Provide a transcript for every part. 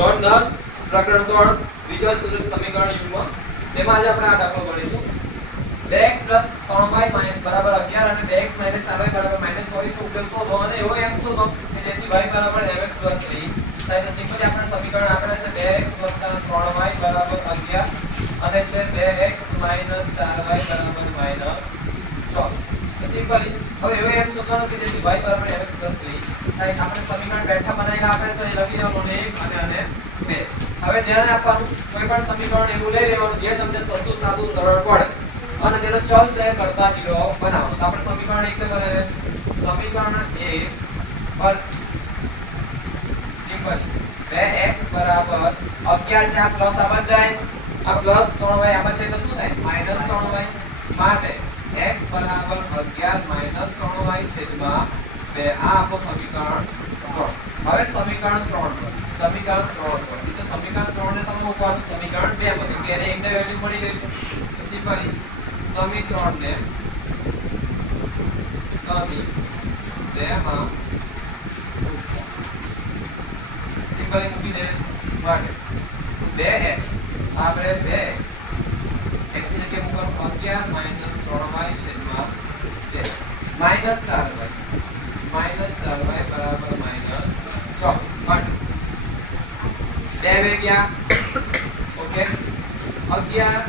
ધોરણ નર પ્રકરણ ત્રણ બીજા સુરત સમીકરણ યુગમાં. તેમાં આજે આપણે આ દાખલો ગણીશું 2x 3y બરાબર 11 અને 2x y બરાબર -24 નો ઉકેલ શોધો. અને એવો એમ શોધો કે જેથી y mx 3 થાય. તો સિમ્પલી આપણે સમીકરણ આપેલ છે 2x 3y બરાબર 11 અને છે 2x 4y બરાબર -24 સિમ્પલી હવે એવો એમ શોધવાનો કે જેથી બરાબર mx 3 થાય આપણે સમીકરણ બેઠા બનાવીને આપે છે, એ લખી દેવાનું એક અને અને બે. હવે ધ્યાન આપવાનું કોઈ પણ સમીકરણ એવું લઈ લેવાનું જે તમને સસ્તું, સાદું, સરળ પડે. અને તેનો ચલ તય કરતા કિલો બનાવો તો આપણે સમીકરણ એક બનાવે સમીકરણ 1 પર સિમ્પલ. 2x બરાબર 11 છે, આ પ્લસ આમાં જાય. આ પ્લસ 3y આમાં જાય, તો શું થાય? માઇનસ 3y માટે x બરાબર 11 3y છેદમાં 2 આ આપો સમીકરણ ત્રણ. હવે સમીકરણ ત્રણ પર. સમીકરણ ત્રણ પર. તો સમીકરણ ત્રણ ને તમે મૂકવાનું. સમીકરણ 2 માં કેમ કે એને એકને વેલ્યુ મળી ગઈ છે. તો સિમ્પલી સમીકરણ ને સમી બે માં સિમ્પલી મૂકીને માટે 2x આપણે 2x એક્સની જગ્યાએ મૂકવાનું 11 3y છેદમાં 2 માઇનસ 4y માઇનસ 4y બરાબર માઇનસ 24 માટે બે બે ગયા okay 11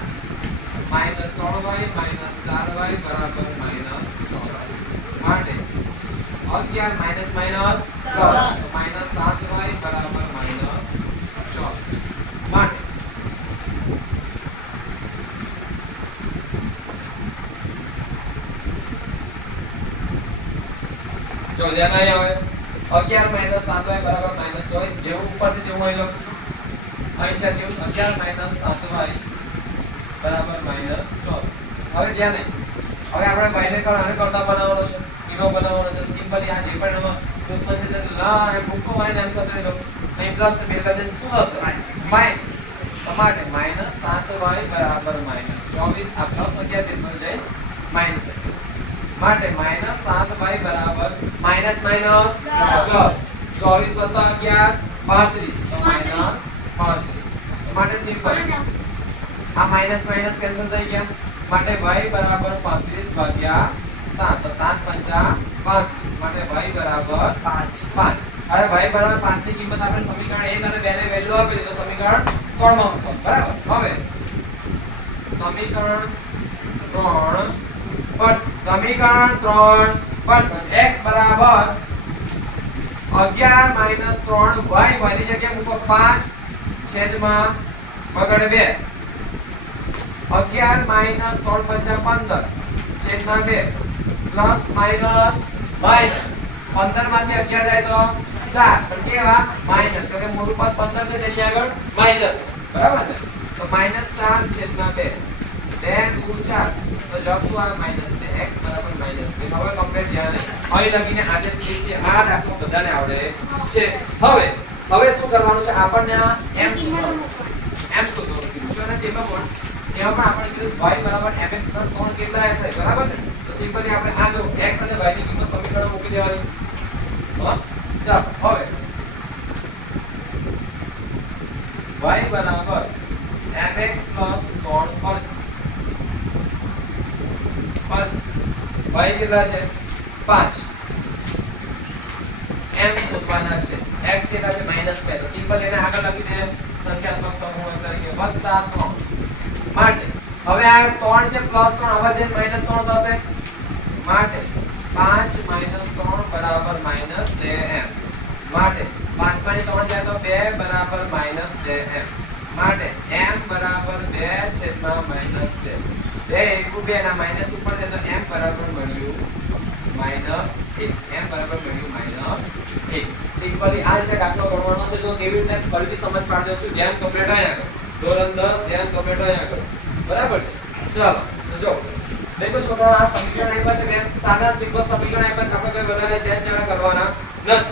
minus 3y minus 4y બરાબર માઇનસ 24 માટે 11 minus minus plus minus 7y બરાબર માઇનસ 24 માટે જો નહીં આવે. 11 માઇનસ 7y બરાબર માઇનસ ચોવીસ. જેવું ઉપર છે તેવું અહીં લખું છું અહીં છે તેવું 11 માઇનસ 7y બરાબર માઇનસ ચોવીસ. હવે ધ્યાન નહીં. હવે આપણે બાયને કણ આને કરતા બનાવવાનો છે. ઈનો બનાવવાનો છે. સિમ્પલી આ જે પણ દુશ્મન છે તેને લા એમ ભૂકો મારીને એમ ખસેડી દો અહીં પ્લસ બે કરે શું હશે માઇન તમારે માઇનસ સાત વાય બરાબર માઇનસ ચોવીસ. આ પ્લસ 11 તેમાં જાય માઇનસ માટે માઇનસ સાત વાય બરાબર માઇનસ માઇનસ ચોવીસ 24 વત્તા 11 35 તો માઇનસ 35 માટે સિમ્પલ આ માઇનસ માઇનસ કેન્સલ થઈ ગયા. માટે y બરાબર 35 ભાગ્યા સાત. તો 7 પંચા 35 માટે y બરાબર 5 5 હવે y બરાબર પાંચની કિંમત આપણે સમીકરણ એક અને બે ને વેલ્યુ આપી તો સમીકરણ ત્રણમાં મૂકો. બરાબર? હવે સમીકરણ 3 પર. સમીકરણ 3 પર x બરાબર 11 માઇનસ 3 y y ની મૂકો 5 છેદમાં બગડ 2 11 માઇનસ 3 પંચા 15 છેદમાં 2 પ્લસ માઇનસ માઇનસ. 15 માંથી 11 જાય તો 4 પણ કેવા? માઇનસ. તો કે મોટું પદ 15 છે, તેની આગળ માઇનસ. બરાબર ને? તો માઇનસ 4 છેદમાં 2 2 દુ 4 તો જવાબ શું આવે? માઇનસ. 2 x બરાબર માઇનસ 2 હવે કમ્પ્લીટ ધ્યાન. અહીં લખીને આજે સુધી આ દાખલો બધાને આવડે છે. હવે હવે શું કરવાનું છે? આપણને આ m એમ શોધવાનું કીધું છે અને તેમાં પણ એમાં પણ આપણે y બરાબર mx 3 કેટલા થાય? બરાબર ને? તો સિમ્પલી આપણે આ જો x અને y ની કિંમત સમીકરણમાં મૂકી દેવાની. હા? ચાલો, હવે. y બરાબર mx પ્લસ 3 પર y કેટલા છે? 5 m શોધવાના છે. x કેટલા છે? -2 તો સિમ્પલ એને આગળ લખી દે સંખ્યાત્મક સમૂહ તરીકે વત્તા 3 માટે હવે આ 3 છે પ્લસ 3 હવે જે માઇનસ 3 થશે, માટે 5 માઇનસ 3 બરાબર બે 2m માટે 5 માંથી 3 જાય તો 2 બરાબર માઇનસ 2m માટે m બરાબર 2 છેદમાં માઇનસ 2 2 એકુ 2 ના ઉપર m બરાબર મળ્યું માઇનસ 1 એમ બરાબર મળ્યું માઇનસ 1 સિમ્પલી આ રીતે દાખલો ગણવાનો છે. તો કેવી રીતે ફરીથી સમજ પાડી છું? ધ્યાન કમ્પ્લીટ અહીંયા કરો ધોરણ દસ ધ્યાન કમ્પ્લીટ અહીંયા કરો બરાબર છે? ચાલો, તો જો. છોકરાઓ આ સમીકરણ આપ્યા છે. મેં સાદા સમીકરણ આપણે કોઈ વધારે ચેન્જ ચેડા કરવાના નથી.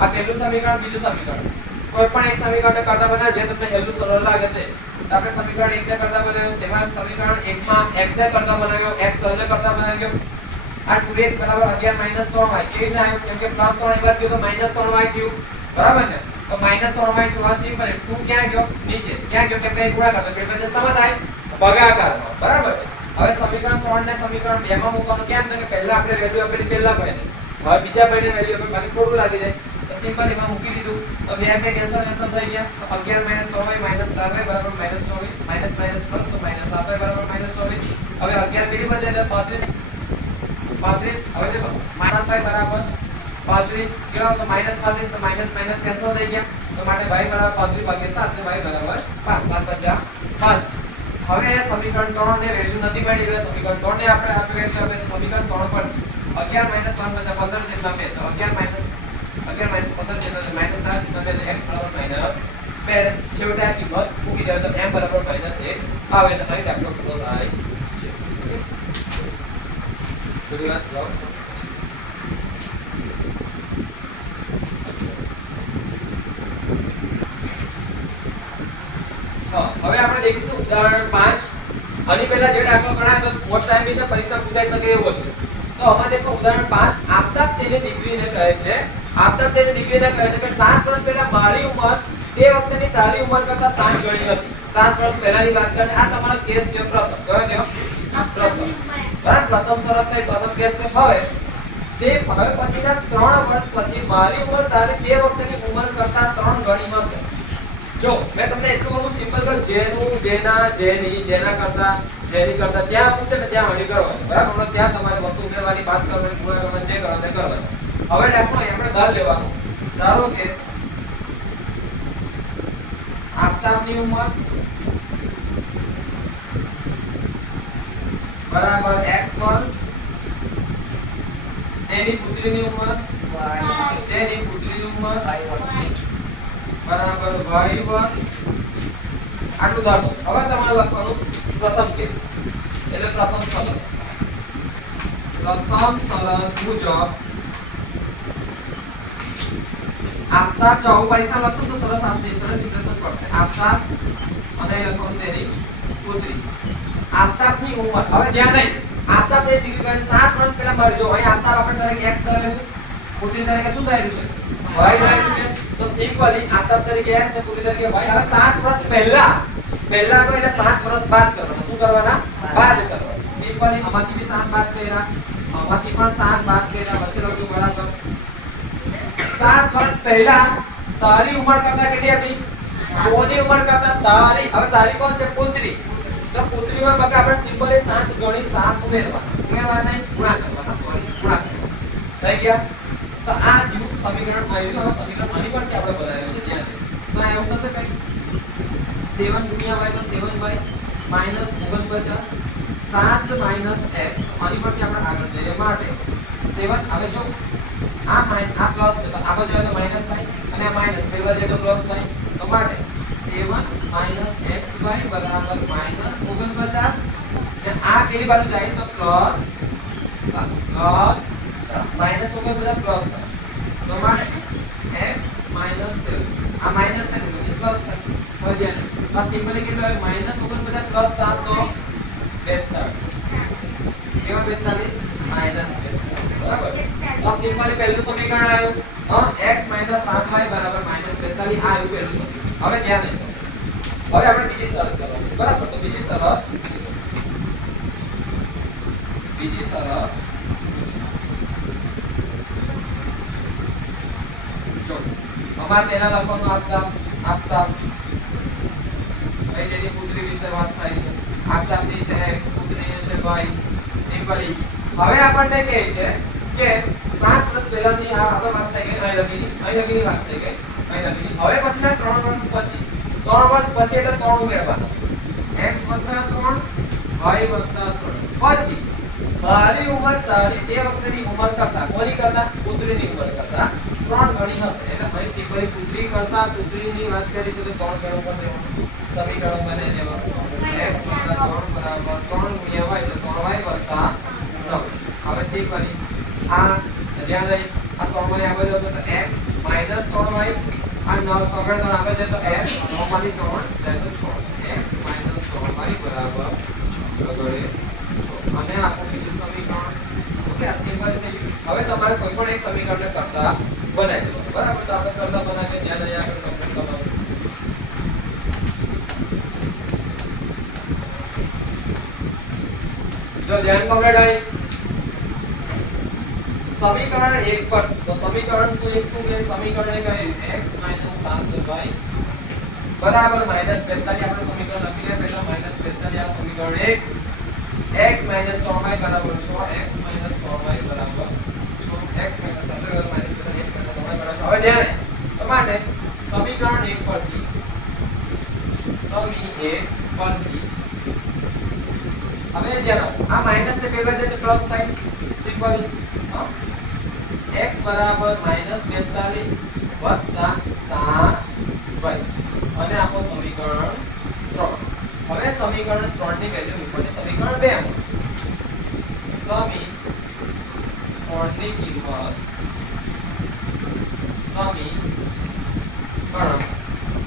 આ પહેલું સમીકરણ, બીજું સમીકરણ. કોઈ પણ એક સમીકરણ કરતા બધા જે તમને હેલું સરળ લાગે તે. આપણે સમીકરણ 1 ને કરતા બનાવ્યો તેમાં સમીકરણ 1 માં x ને કરતા બનાવ્યો, x સરળ કરતા બનાવ્યો. આ 2x 11 3y કેવી રીતે આવ્યું? કેમ કે પ્લસ 3 એક વાર ગયો તો માઇનસ 3y થયું. બરાબર ને? તો માઇનસ ત્રણ હોય તો આ સિમ્પલ 2 ક્યાં ગયો? નીચે. ક્યાં ગયો? કે બે ગુણાકાર. તો બે વચ્ચે સમ થાય ભાગાકારમાં બરાબર છે? હવે સમીકરણ 3 ને સમીકરણ 2 માં મૂકવાનું કેમ? કે પહેલા આપણે વેલ્યુ આપેલી પહેલા ભાઈને. હવે બીજા ભાઈને વેલ્યુ આપણે બાકી ખોટું લાગી જાય. સિમ્પલ એમાં મૂકી દીધું. તો બે બે કેન્સલ કેન્સલ થઈ ગયા. તો અગિયાર માઇનસ ત્રણ હોય માઇનસ ચાર હોય, બરાબર માઇનસ ચોવીસ માઇનસ માઇનસ પ્લસ તો માઇનસ સાત હોય, બરાબર માઇનસ ચોવીસ. હવે અગિયાર કેટલી બચે એટલે પાંત્રીસ. પાંત્રીસ. હવે જો માઇનસ ફાઈવ બરાબર પાંત્રીસ. કેવા, તો માઇનસ પાંત્રીસ, તો માઇનસ માઇનસ કેન્સલ થઈ ગયા. તો માટે y બરાબર પાંત્રીસ ભાગ્યા સાત ને y બરાબર પાંચ. સાત પચાસ પાંચ. હવે સમીકરણ ત્રણ ને વેલ્યુ નથી મળી એટલે સમીકરણ ત્રણ ને આપણે આપેલ એટલે હવે સમીકરણ 3 પર 11 3 15 છે તો 11 3 અગિયાર માઇનસ પંદર છે માઇનસ સાત સિત્તોતેર તો એક્સ બરાબર માઇનસ બે છેવટે આ કિંમત મૂકી જાય તો એમ બરાબર માઇનસ એક આવે તો અહીં દાખલો પૂરો થાય છે થોડી વાત લો હવે આપણે દેખીશું ઉદાહરણ પાંચ. અને પહેલા જે દાખલો ગણાય તો મોસ્ટ ટાઈમ પરીક્ષા પૂછાઈ શકે એવો છે. તો આમાં દેખો ઉદાહરણ પાંચ આપતા તેને દીકરીને કહે છે આપતા તેની ડિગ્રીના કહે છે કે 7 વર્ષ પહેલા મારી ઉંમર તે વખતની તારી ઉંમર કરતા 7 ગણી હતી. 7 વર્ષ પહેલાની વાત કરે આ તમારો કેસ કે પ્રથમ. કયો કયો પ્રથમ બરાબર પ્રથમ શરત કઈ પ્રથમ કેસ તો હવે. તે હવે પછીના 3 વર્ષ પછી મારી ઉંમર તારી તે વખતની ઉંમર કરતા 3 ગણી હશે જો મેં તમને એટલું બધું સિમ્પલ કર્યું જેનું જેના જેની જેના કરતા જેની કરતા ત્યાં પૂછે ને ત્યાં હળી કરવાનું બરાબર? ત્યાં તમારે વસ્તુ ઉમેરવાની વાત કરવાની પૂરા કરવાની જે કરવાનું કરવાનું. હવે દાખલો આપણે દર લેવાનું. ધારો કે આફતાબની ઉંમર બરાબર x વર્ષ, તેની પુત્રીની ઉંમર તેની પુત્રીની ઉંમર બરાબર y વર્ષ. આટલું ધારો. હવે તમારે લખવાનું પ્રથમ કેસ. એટલે પ્રથમ સલન પ્રથમ શરત મુજબ આપતા આવું પરીક્ષા લખશો તો સરસ આપશે સરસ ઇમ્પ્રેશન પડશે આપતા અને તેની પુત્રી આફતાબની ઉંમર હવે ધ્યાન નહીં આફતાબ તે ડિગ્રી છે 7 વર્ષ પહેલા મરજો અહીં આફતાબ આપણે તરીકે x ધરેલું પુત્રી તરીકે શું ધરેલું છે y ધરેલું છે તો સિમ્પલી આફતાબ તરીકે x ને પુત્રી તરીકે y હવે 7 વર્ષ પહેલા પહેલા તો એટલે 7 વર્ષ બાદ કરવાના શું કરવાના બાદ કરવાના સિમ્પલી આમાંથી બી 7 બાદ કર્યા આમાંથી પણ 7 બાદ કર્યા વચ્ચે લખજો બરાબર 7 વર્ષ પહેલા તારી ઉંમર કરતા કેટલી હતી? કોની ઉંમર કરતા? તારી. હવે તારી કોણ છે? પુત્રી. તો પુત્રીમાં બકા આપણે સિમ્પલી 7 ગણી સાત ઉમેરવા. ઉમેરવા નહીં, ગુણા કરવાના. સોરી ગુણા થઈ ગયા? તો આ જેવું સમીકરણ આવ્યું હવે સમીકરણ આની પરથી આપણે બનાવ્યું છે ધ્યાન તો આ એવું થશે કઈ? 7 ગુણ્યા y તો 7y માઇનસ 49 7 માઇનસ x આની પરથી આપણે આગળ જઈએ. માટે 7 હવે જો આ માઈન આ પ્લસ છે તો આ બાજુ આવે તો માઇનસ થાય અને આ માઇનસ બે બાજુ તો પ્લસ થાય. તો માટે 7 માઇનસ xy બરાબર માઇનસ 49 ને આ પેલી બાજુ જાય તો પ્લસ પ્લસ માઇનસ 49 પ્લસ થાય તો માટે x માઇનસ 7 આ માઇનસ તો બધી પ્લસ થાય. હવે ધ્યાન આ સિમ્પલી કેટલું આવે? માઇનસ 49 પ્લસ 7 તો 42 એવા 42 માઇનસ 42 બરાબર? આ સિમ્પલી પહેલું સમીકરણ આવ્યું. હા, x 7y બરાબર -42 આ આવ્યું પહેલું સમીકરણ. હવે ધ્યાન દે હવે આપણે બીજી શરત કરવાની છે. બરાબર? તો બીજી શરત. બીજી શરત. જો, અમારે પહેલા લખવાનું આપતા આપતા. અહીં તેની પુત્રી વિશે વાત થાય છે. આપતાની છે, x પુત્રી છે y, સિમ્પલી હવે આપણને કહે છે કે સાત વર્ષ પહેલાની આ આગળ વાત થઈ ગઈ અહીં લગીની અહીં લગીની વાત થઈ ગઈ અહીં લગીની હવે પછીના ત્રણ વર્ષ પછી ત્રણ વર્ષ પછી એટલે ત્રણ ઉમેરવાના x વત્તા ત્રણ y વત્તા ત્રણ પછી મારી ઉંમર તારી તે વખતની ઉંમર કરતા કોની કરતા પુત્રીની ઉંમર કરતા ત્રણ ગણી હશે એટલે અહીં સિમ્પલી પુત્રી કરતા પુત્રીની વાત કરી છે તો ત્રણ ગણો કરી દેવાનું સમીકરણ બને દેવાનું x વત્તા ત્રણ બરાબર ત્રણ ગુણ્યા y એટલે ત્રણ y વત્તા નવ હવે સિમ્પલી આ હવે તમારે કોઈ પણ એક સમીકરણને કરતા બનાવી બરાબર? આપણે કરતા બનાવીને ધ્યાન રહી આગળ કમ્પ્લીટ કરો જો ધ્યાન કમ્પ્લીટ હોય સમીકરણ 1 પર તો સમીકરણ શું એક શું કે સમીકરણ એક અહીં x 7y બરાબર -45 આપણે સમીકરણ લખી લે પહેલા -45 આ સમીકરણ 1 x 3y બરાબર 6 x 3y બરાબર 6 x 7 બરાબર -45 x 3y બરાબર હવે ધ્યાન તો માટે સમીકરણ 1 પરથી સમી 1 પરથી હવે ધ્યાન. આ માઇનસ ને પેલા જાય તો પ્લસ થાય સિમ્પલ x બરાબર -42 વત્તા 7y અને આપો સમીકરણ 3 હવે સમીકરણ 3 ની વેલ્યુ ઉપરની સમીકરણ 2 માં સમી 3 ની કિંમત સમી કરણ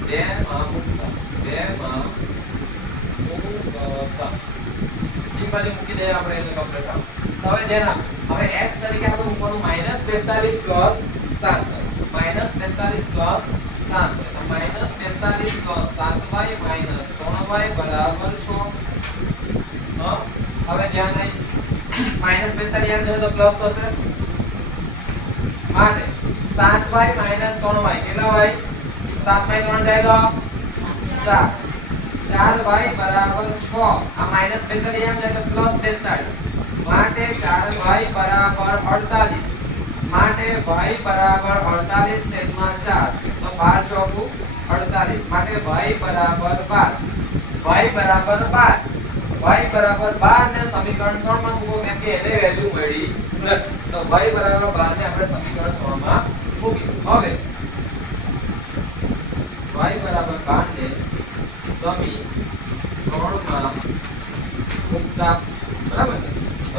2 માં મૂકતા 2 માં મૂકતા સિમ્પલી મૂકી દઈએ આપણે એટલે કમ્પ્લીટ હવે જેના, હવે x તરીકે આપણે ઉપરનું -42 plus 7 minus 42 plus 7 minus 42 plus 7y minus 3y બરાબર 6 હવે ધ્યાન નહીં માઇનસ 42 યાદ તો પ્લસ થશે. માટે સાત વાય માઇનસ ત્રણ વાય કેટલા વાય સાત વાય ત્રણ જાય તો 4 4y બરાબર છ. આ માઇનસ 42 આમ જાય તો પ્લસ 42 માટે 4y બરાબર 48 માટે ભાઈ બરાબર 48 છેદમાં 4 તો 12 ચોકુ 48 માટે ભાઈ બરાબર 12 ભાઈ બરાબર 12 y બરાબર 12 ને સમીકરણ 3 માં મૂકો કેમ કે એને વેલ્યુ મળી નથી. તો y બરાબર 12 ને આપણે સમીકરણ 3 માં મૂકીશું. હવે y બરાબર 12 ને સમી 3 માં મૂકતા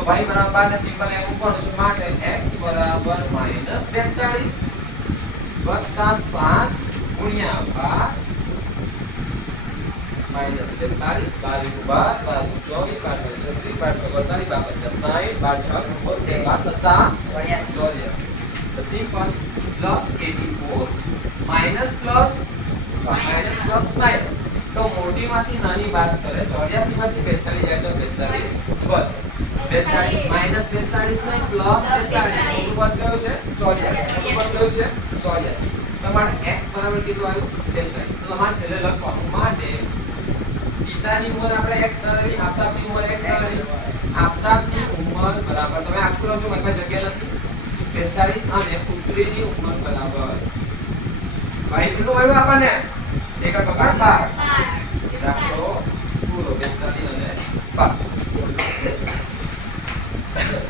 y બરાબર 12 ને સિમ્પલ એમ મૂકવાનું છે માટે x બરાબર -42 વત્તા 7 ગુણ્યા 12 માઇનસ 43 બાર દુ બાર બાર દુ ચોવીસ બાર ચોવીસ છત્રીસ બાર ચોક અડતાલીસ બાર પચાસ સાઠ બાર છ બોતેર બાર સત્તા ચોર્યાસી તો simple plus eighty four minus plus minus plus minus તો મોટીમાંથી નાની વાત કરે ચોર્યાસી માંથી બેતાલીસ જાય તો બેતાલીસ બસ x બરાબર તમે આખું લખજો જગ્યા નથી 42 અને પુત્રીની ઉંમર બરાબર ભાઈ કેટલું આવ્યું આપણને એક પકડ બાર પૂરો 42 અને બાર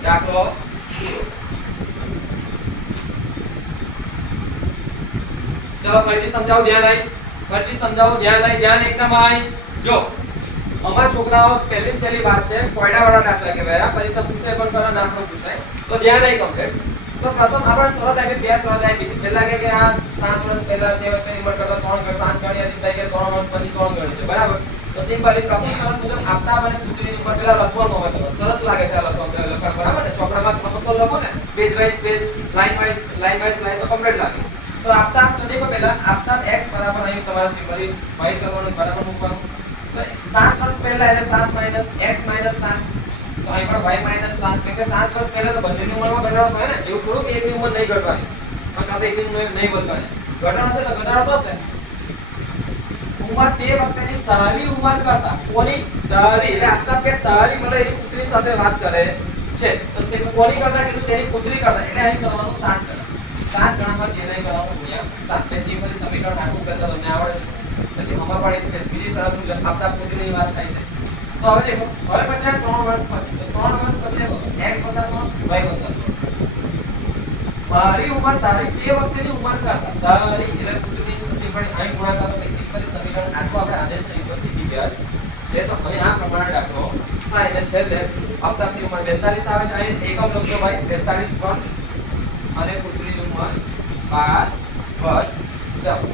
દાખલો ચલો, ફરીથી સમજાવું, ધ્યાન આઈ ફરીથી સમજાવું, ધ્યાન આઈ ધ્યાન એકદમ આઈ જો, અમારા છોકરાઓ પહેલી ને છેલ્લી વાત છે કોયડા વાળા દાખલા કહેવાય. પરીક્ષા પૂછે, પણ કરો નામ પણ પૂછાય? તો ધ્યાન આઈ કમ્પ્લીટ તો પ્રથમ આપણે શરત આપી, બે શરત આપી છે. પહેલા કે આ સાત વર્ષ પહેલા તે વખતે નિમણ કરતા ત્રણ ગણ, સાત ગણી ભાઈ કે ત્રણ વર્ષ પછી ત્રણ ગણ છે. બરાબર? તો સિમ્પલી શરત મુજબ આપતા અને પુત્રીની ઉપર પેલા લખવાનું તમારે સરસ લાગે છે આ લખવા લખવા બરાબર ને? ચોપડામાં ક્રમશઃ લખો ને. Page wise page line wise line wise line તો કમ્પ્લીટ લાગે. તો આપતા તો દેખો પહેલા આપતા x બરાબર અહીં તમારે સિમ્પલી y કરવાનું, બરાબર મૂકવાનું. તો 7 વર્ષ પહેલા એટલે 7 માઇનસ x માઇનસ 7 તો અહીં પણ y માઇનસ 7 કેમ કે 7 વર્ષ પહેલા તો બંનેની ઉંમરમાં ઘટાડો થાય ને, એવું થોડું કે એકની ઉંમર નહીં ઘટવાની પણ કાં તો એકની ઉંમર નહીં વધવાની ઘટાડો છે તો ઘટાડો થશે. ઉંમર તે વખતેની તારી ઉંમર કરતા કોની તારી? એટલે આપતા કે તારી મને એની પુત્રી સાથે વાત કરે છે તો તે કોની કરતા કીધું? તેની પુત્રી કરતા. એટલે અહીં કરવાનું સાત ગણા. સાત ગણામાં જે નહીં કરવાનું ગુણ્યા સાત તે પછી સમીકરણ આખું કરતા તમને આવડે છે. પછી હમણાં પાડી કે બીજી શરત મુજબ આપતા પુત્રીની વાત થાય છે. તો હવે દેખો, હવે પછી આ ત્રણ વર્ષ પછી. તો ત્રણ વર્ષ પછી x વત્તા ત્રણ, y વત્તા મારી ઉંમર તારી તે વખતેની ઉંમર કરતા તારી, એટલે કુતરી પછી પણ અહીં ગુણાકાર સમીકરણ આખું આપણે આદેશ ઉપર શીખી ગયા છે તો હવે આ પ્રમાણે દાખલો થાય એટલે છેલ્લે આપતાની ઉંમર 42 આવે છે, અહીં એકમ લખજો ભાઈ 42 વર્ષ અને પુત્રીની ઉંમર બાર વર્ષ ચાલો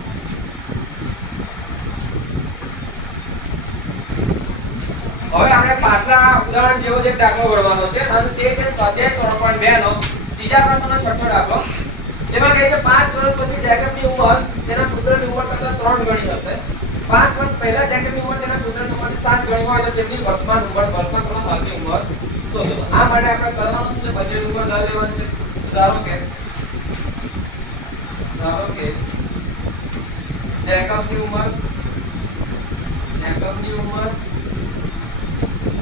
હવે આપણે પાછલા ઉદાહરણ જેવો જે દાખલો ગણવાનો છે અને તે છે સ્વાધ્યાય 3.2 નો. ત્રીજા પ્રશ્નનો છઠ્ઠો દાખલો. જેમાં કહે છે, પાંચ વર્ષ પછી જેકબની ઉંમર તેના પુત્રની ઉંમર કરતા ત્રણ ગણી હશે. 5 વર્ષ પહેલા જેકબની ઉંમર તેના પુત્રની ઉંમરથી 7 ગણી હોય તો તેમની વર્તમાન ઉંમર, વર્તમાન હાલની ઉંમર. શોધો આ માટે આપણે કરવાનું શું છે? બજેટ ઉપર ન લેવાનું છે. ધારો કે ધારો કે જેકબની ઉંમર જેકબની ઉંમર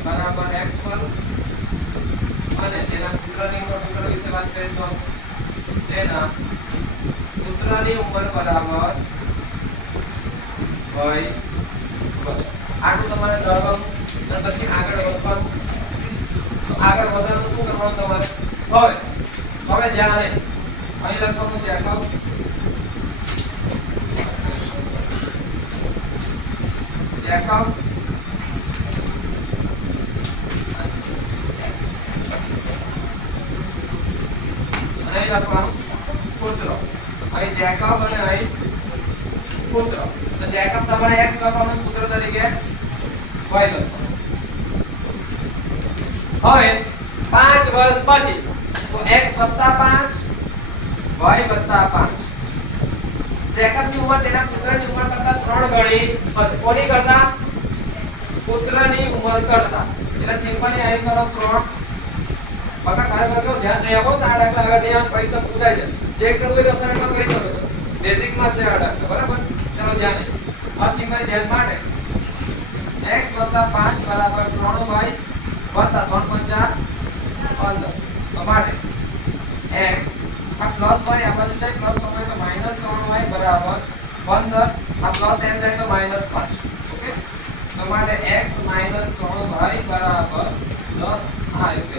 બરાબર x વર્ષ અને તેના પુત્રની ઉંમર, પુત્ર વિશે વાત કરીએ તો તેના પુત્રની ઉંમર બરાબર વર્ષ આટલું તમારે શું કરવાનું તમારે? અહીં લખવાનું છે આગળ અહીં લખવાનું પુત્ર અહીં જેકબ અને અહીં પુત્ર તો જેકબ તમારે x લખવાનો પુત્ર તરીકે. Y લખો હવે 5 વર્ષ પછી તો x 5 y 5 જેકબની ઉંમર તેના પુત્રની ઉંમર કરતા 3 ગણી કોની કરતા? પુત્રની ઉંમર કરતા. એટલે સિમ્પલી અહીં કરો 3 બકા ખરેખર કેવું? ધ્યાન નહીં આપો, તો આ દાખલા આગળ નહીં આવે પરીક્ષા પૂછાય છે. ચેક કરવું હોય તો અસાઇનમેન્ટમાં કરી શકો છો. બેઝિકમાં છે આ દાખલા, બરાબર? ચલો જાણે. નહીં આ માટે. X 5 બરાબર 3y 3 પંચા 15 તો માટે x. આ પ્લસ y આ બાજુ જાય પ્લસ તો તો માઇનસ 3y બરાબર 15 આ પ્લસ m જાય તો માઇનસ 5 ઓકે? તો માટે x 3y બરાબર 10 આ રીતે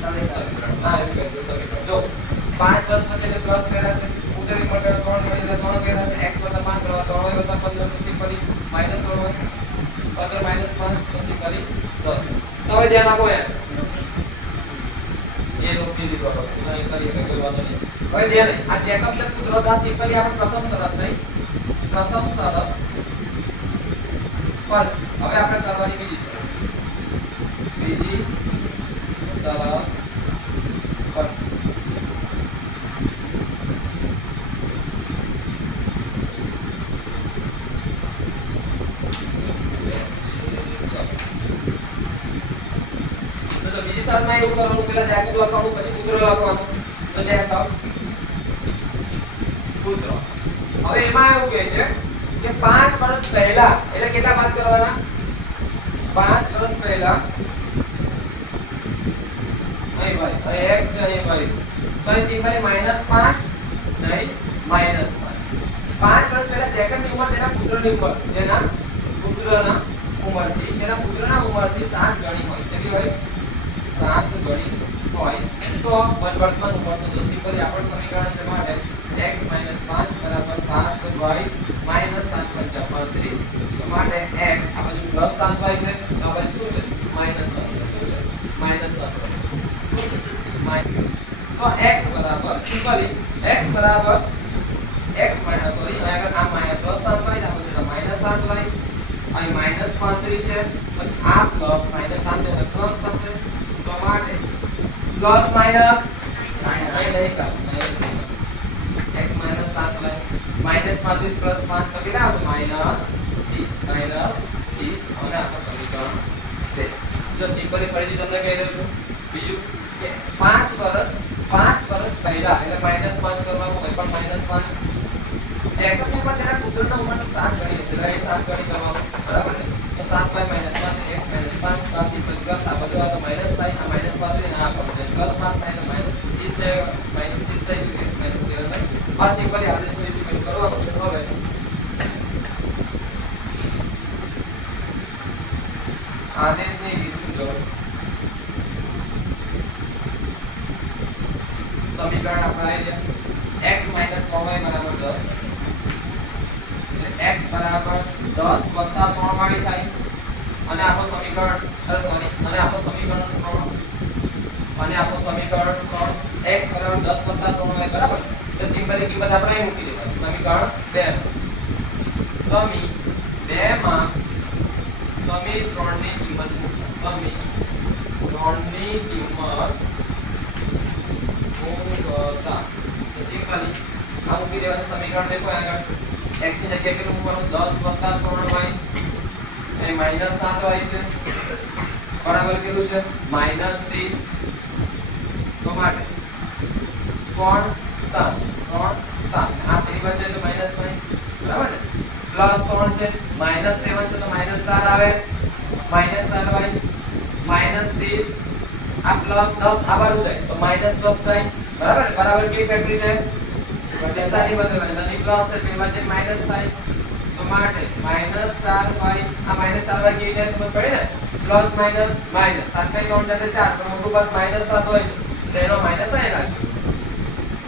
સમીકરણ. આ રીતે સમીકરણ. જો 5 વર્ષ પછી પ્લસ કર્યા છે. ઉતરી પર 3 ગણી એટલે 3 કર્યા છે. X 5 બરાબર 3y 15 તો સિમ્પલી માઇનસ 3y 15 માઇનસ 5 તો સિમ્પલી 10 તો ધ્યાન આપો યાર. એ રોકી દીધો હતો નહીં કરીએ કે કોઈ વાંધો નહીં. આ ચેકઅપ આપણે પ્રથમ શરત નહીં. પ્રથમ શરત પર હવે આપણે કરવાની બીજી શરત. જો એવું કરવાનું પેલા જેકબ લખવાનું પછી પુત્ર લખવાનું તો જેકબ પુત્ર હવે એમાં એવું કહે છે કે 5 વર્ષ પહેલા, એટલે કેટલા બાદ કરવાના? 5 વર્ષ પહેલા. અહીં ભાઈ, અહીં x છે, અહીં ભાઈ. તો અહીં સિમ્પલી -5 નહીં -5 5 વર્ષ પહેલા જેકબની ઉંમર, તેના પુત્રની ઉંમર. તેના પુત્રના ઉંમરથી, તેના પુત્રના ઉંમરથી 7 ગણી હોય. કેટલી હોય? સાત ગણી હોય, તો વર્તમાન ઉપર તો સિમ્પલી આપણે સમીકરણ છે માટે x 5 બરાબર 7y 7 પંચા 35 તો માટે x, આ બાજુ પ્લસ 7y છે, તો આ બાજુ શું છે? માઇનસ 7 શું છે. માઇનસ 7 તો x બરાબર સિમ્પલી x બરાબર x માઇનસ સોરી આગળ આ માઇનસ પ્લસ 7y આ બાજુ માઇનસ 7y અહીં માઇનસ 35 છે આ પ્લસ માઇનસ 7 એટલે plus plus minus x minus 7 y minus 35 plus 5 તો કેટલા આવશે માઇનસ 30 માઇનસ 30 અને આપણું સમીકરણ છે જો સિમ્પલી ફરીથી તમને કહી દઉં છું બીજું કે 5 વર્ષ 5 વર્ષ પહેલા એટલે માઇનસ 5 કરવાનું હોય પણ માઇનસ 5 જેકબની પણ તેના પુત્રના ઉંમરની 7 ગણી હશે એટલે અહીં 7 ગણી કરવાનું બરાબર ને તો 7 y માઇનસ 5 x માઇનસ 5 આ સિમ્પલ પ્લસ આ બધું આ તો માઇનસ થાય આ માઇનસ 5 ને આ પ્લસ 5 થાય તો માઇનસ 30 થાય માઇનસ 30 થાય તો x માઇનસ 7 થાય આ સિમ્પલી આદેશ રીત કરવાનું છે હવે. આદેશની રીત મુજબ સમીકરણ આપણે લઈ લે x 9y બરાબર 10 એટલે x બરાબર 10 વત્તા 3 વાળી થાય અને આપણું સમીકરણ અરે સોરી અને આપણું સમીકરણ 3 અને આપણું સમીકરણ 3 x બરાબર 10 વત્તા 3y બરાબર? તો સિમ્પલી કિંમત આપણે અહીં મૂકી દેવાની. સમીકરણ 2 સમી 2 માં સમી 3 ની કિંમત સમી 3 ની કિંમત મૂકતા તો સિમ્પલી આ મૂકી દેવાનું. સમીકરણ દેખો આગળ. X ની જગ્યાએ કેટલું મૂકવાનું? 10 3y એ માઇનસ 7y છે. બરાબર કેટલું છે? માઇનસ ત્રીસ. તો માટે કોણ સાત. ત્રણ સાત. આ ત્રીસ વચ્ચે તો માઇનસ બરાબર ને? પ્લસ ત્રણ છે. માઇનસ સેવન છે તો માઇનસ સાત આવે. માઇનસ સાત ભાઈ માઇનસ ત્રીસ. આ પ્લસ દસ આ બાજુ જાય તો માઇનસ દસ થાય. બરાબર ને? બરાબર કેટલી ફેક્ટરી છે? નિશાની બદલવાની અહીં પ્લસ છે બે વચ્ચે માઇનસ થાય. તો માટે માઇનસ ચાર વાય આ માઇનસ ચાર વાય કેવી જાય? સમજ પડી ને? પ્લસ માઇનસ માઇનસ સાત બાય ત્રણ ચાર. પણ મોટું બાદ માઇનસ સાત હોય છે. તો એનો માઇનસ અહીં રાખજો.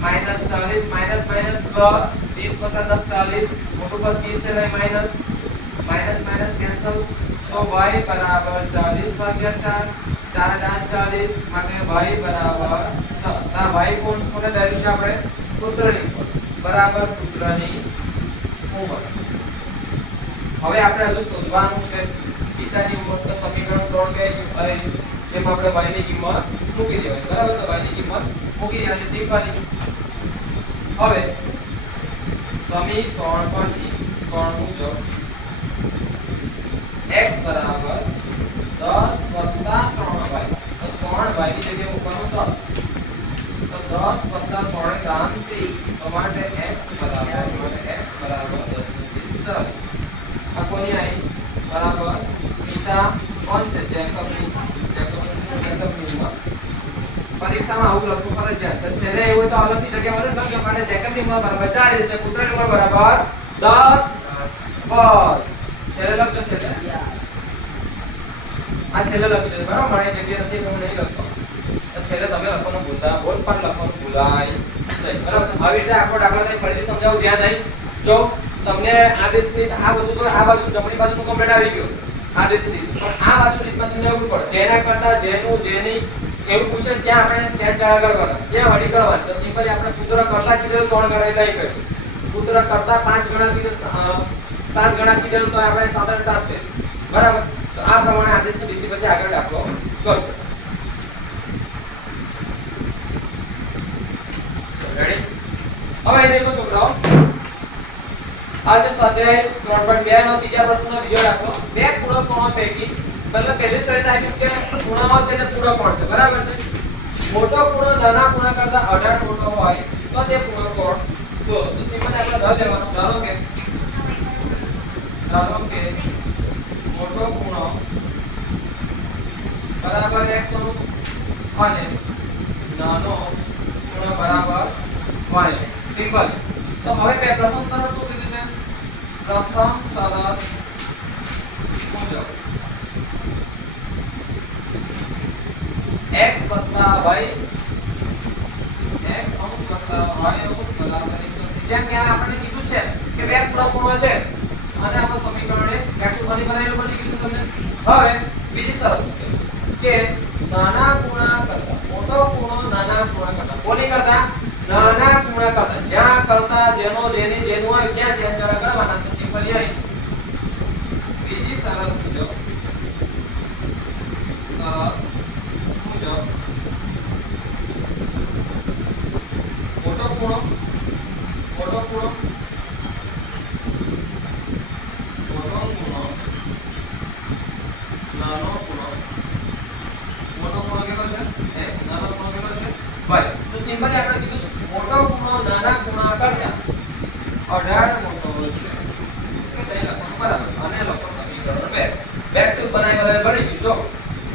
માઇનસ ચાલીસ માઇનસ માઇનસ પ્લસ ત્રીસ વત્તા દસ ચાલીસ મોટું પદ ત્રીસ છે લઈ માઇનસ માઇનસ માઇનસ કેન્સલ તો y બરાબર ચાલીસ ભાગ્યા ચાર ચાર હજાર ચાલીસ માટે y બરાબર દસ આ y કોણ કોને ધાર્યું છે આપણે પુત્રની બરાબર પુત્રની ઉંમર હવે આપણે હજુ શોધવાનું છે પિતાની ઉંમર તો સમીકરણ ત્રણ કે તેમાં આપણે y ની કિંમત મૂકી દેવાની, બરાબર? તો y ની કિંમત મૂકી દેવાની સિમ્પલી હવે સમીકરણ પરથી કોણ મુજબ x બરાબર 10 વત્તા 3y તો 3y ની જગ્યાએ મૂકવાનું 10 તો 10 વત્તા 3 દાન 30 તો માટે x બરાબર માટે x બરાબર 10 ની 30 40 આ કોની આવી બરાબર પિતા કોણ છે જેકબની જેકબની જેકબની ઉંમર પરીક્ષામાં આવું લખવું ફરજિયાત છે. છેલ્લે એવું તો અલગથી જગ્યા વધે સંખ્યા માટે જેકબની ઉંમર બરાબર 40 છે. પુત્રની ઉંમર બરાબર 10 બસ છેલ્લે લખજો, છેલ્લે. આ છેલ્લે લખી દેજો બરાબર? મારી જગ્યાએ નથી હું નહીં લખતો. છેલ્લે તમે લખવાનું ભૂલતા બોલ પર લખવાનું ભૂલાય. નહીં બરાબર? આવી રીતે આપણો દાખલો થાય. ફરીથી સમજાવું, ધ્યાન નહીં જો તમને આદેશ રીત આ બધું તો આ બાજુ, જમણી બાજુનું કમ્પ્લીટ આવી ગયું છે આદેશ રીત પણ આ બાજુ રીતમાં તમને એવું પડે જેના કરતા જેનું, જેની એવું પૂછે ત્યાં આપણે ચાર ચાર કરવાના ત્યાં વડી કરવાની તો સિમ્પલી આપણે પુત્ર કરતા કીધેલું ત્રણ ગણા લઈ ગયું પુત્ર કરતા પાંચ ગણા કીધેલું સાત ગણા કીધેલું તો આપણે સાત અને સાત થયું બરાબર? તો આ પ્રમાણે આદેશની રીતથી પછી આગળ દાખલો કરજો હવે એ દેખો છોકરાઓ આજે સ્વાધ્યાય ત્રણ પોઈન્ટ બે નો ત્રીજા પ્રશ્નનો બીજો દાખલો. બે પૂરક કોણો પૈકી મતલબ પહેલી શરત આપી કે ખૂણાઓ છે ને પૂરક કોણ છે? બરાબર છે? મોટો ખૂણો, નાના ખૂણા કરતા 18 મોટો હોય તો તે પૂરક કોણ? તો સિમ્પલ આપણે ધ લેવાનું. ધારો કે ધારો કે મોટો ખૂણો બરાબર x અને નાનો ખૂણો બરાબર y સિમ્પલ. તો હવે મેં પ્રથમ શરત શું કીધું છે? પ્રથમ શરત મુજબ x y x અંશ y અંશ બરાબર 180 જેમ કે આપણે કીધું છે કે બે પૂરક ખૂણો છે અને આપણો સમીકરણ એક કેટલું બની બનાવેલું બની ગયું તમને હવે બીજી શરત કે નાના ખૂણા કરતા મોટો ખૂણો નાના ખૂણા કરતા કોની કરતા નાના ખૂણા કરતા જ્યાં કરતા જેનો જેની જેનું હોય ત્યાં જેન જરા કરવાના તો સિમ્પલી અહીં બીજી શરત મુજબ શરત મુજબ મોટો ખૂણો મોટો ખૂણો મોટો ખૂણો નાનો ખૂણો મોટો ખૂણો કેટલો છે x નાનો ખૂણો કેટલો છે y તો સિમ્પલી આપણે કીધું છે મોટો ખૂણો નાના ખૂણા કરતા 18 મોટો છે કે તઈ લખવાનું બરાબર અને લખો સમીકરણ બે બેક ટુ બનાવી બનાવી બની ગયું જો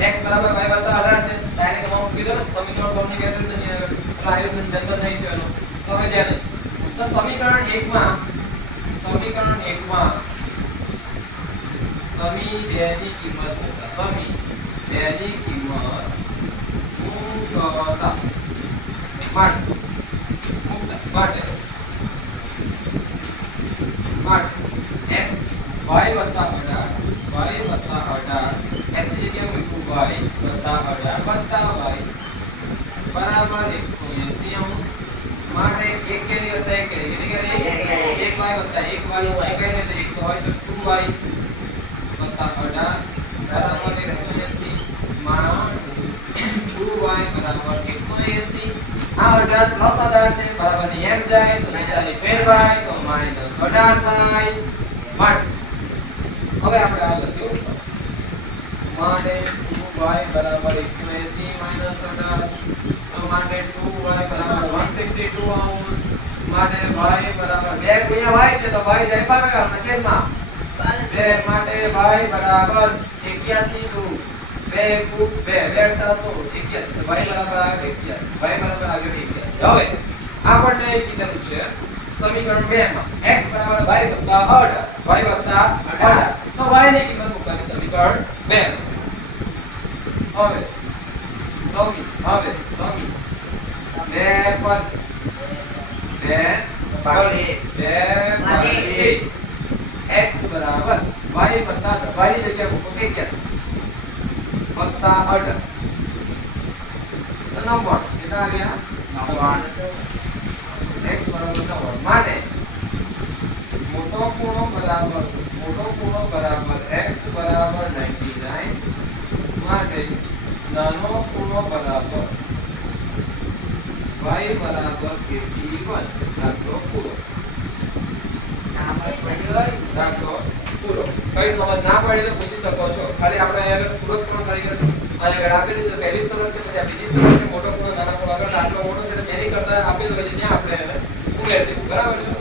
x બરાબર y વત્તા 18 છે ડાયરેક્ટ તમારું મૂકી દો ને સમીકરણ કોમ્યુનિકેટર નહીં આવે એટલે આયુ જન્મ નહીં થયો એનો હવે તો સમીકરણ 1 માં સમીકરણ 1 માં સમી 2 ની કિંમત સમી 2 ની કિંમત મૂકતા. માટે મૂકતા. માટે માટે x y વત્તા 18 y વત્તા 18 x ની જગ્યાએ મૂક્યું y વત્તા 18 વત્તા y બરાબર 180 અંશ માટે એક કેરી વત્તા એક કેરી કેટલી કેરી એક y વત્તા એક y y કઈ રીતે એક તો હોય તો 2y વત્તા 18 બરાબર 180 માં 2y બરાબર 180 આ 18 પ્લસ 18 છે બરાબરની એમ જાય તો નિશાની ફેરવાય તો માઇનસ 18 થાય. માટે હવે આપણે માટે 2y y બરાબર 180 માઇનસ 18 તો માટે 2y બરાબર 162 આવું માટે y બરાબર 2 ગુણ્યા y છે તો y જાય ભાગાકારમાં છેદમાં બે માટે y બરાબર 81 ટુ બે કુબ બે બે અડધા સો 81 તો y બરાબર આવે 81 y બરાબર આવ્યો 81 હવે આપણને કીધેલું છે સમીકરણ 2 માં. x બરાબર y વત્તા 18 y વત્તા 18 તો y ની કિંમત મૂકવાની સમીકરણ 2 હવે સમી હવે સમી બે પર બે ભાગી બે ભાગી x બરાબર y વત્તા 18 y ની જગ્યાએ મૂકો 81 વત્તા 18 તો નવ્વાણું કેટલા આ ગયા x બરાબર 99 માટે મોટો ખૂણો બરાબર મોટો ખૂણો બરાબર x બરાબર 99 માટે નાનો ખૂણો બરાબર y બરાબર 81 દાખલો પૂરો દાખલો પૂરો કઈ સમજ ના પડે તો પૂછી શકો છો. ખાલી આપણે અહીંયા પૂરો પૂરો કરી અહીંયા આગળ આપેલી છે પહેલી સમજ છે પછી બીજી સમજ છે મોટો ખૂણો નાનો આગળ દાખલો મોટો છે તો કરતા આપેલું હોય છે ત્યાં આપણે એને ઉમેરી બરાબર છે?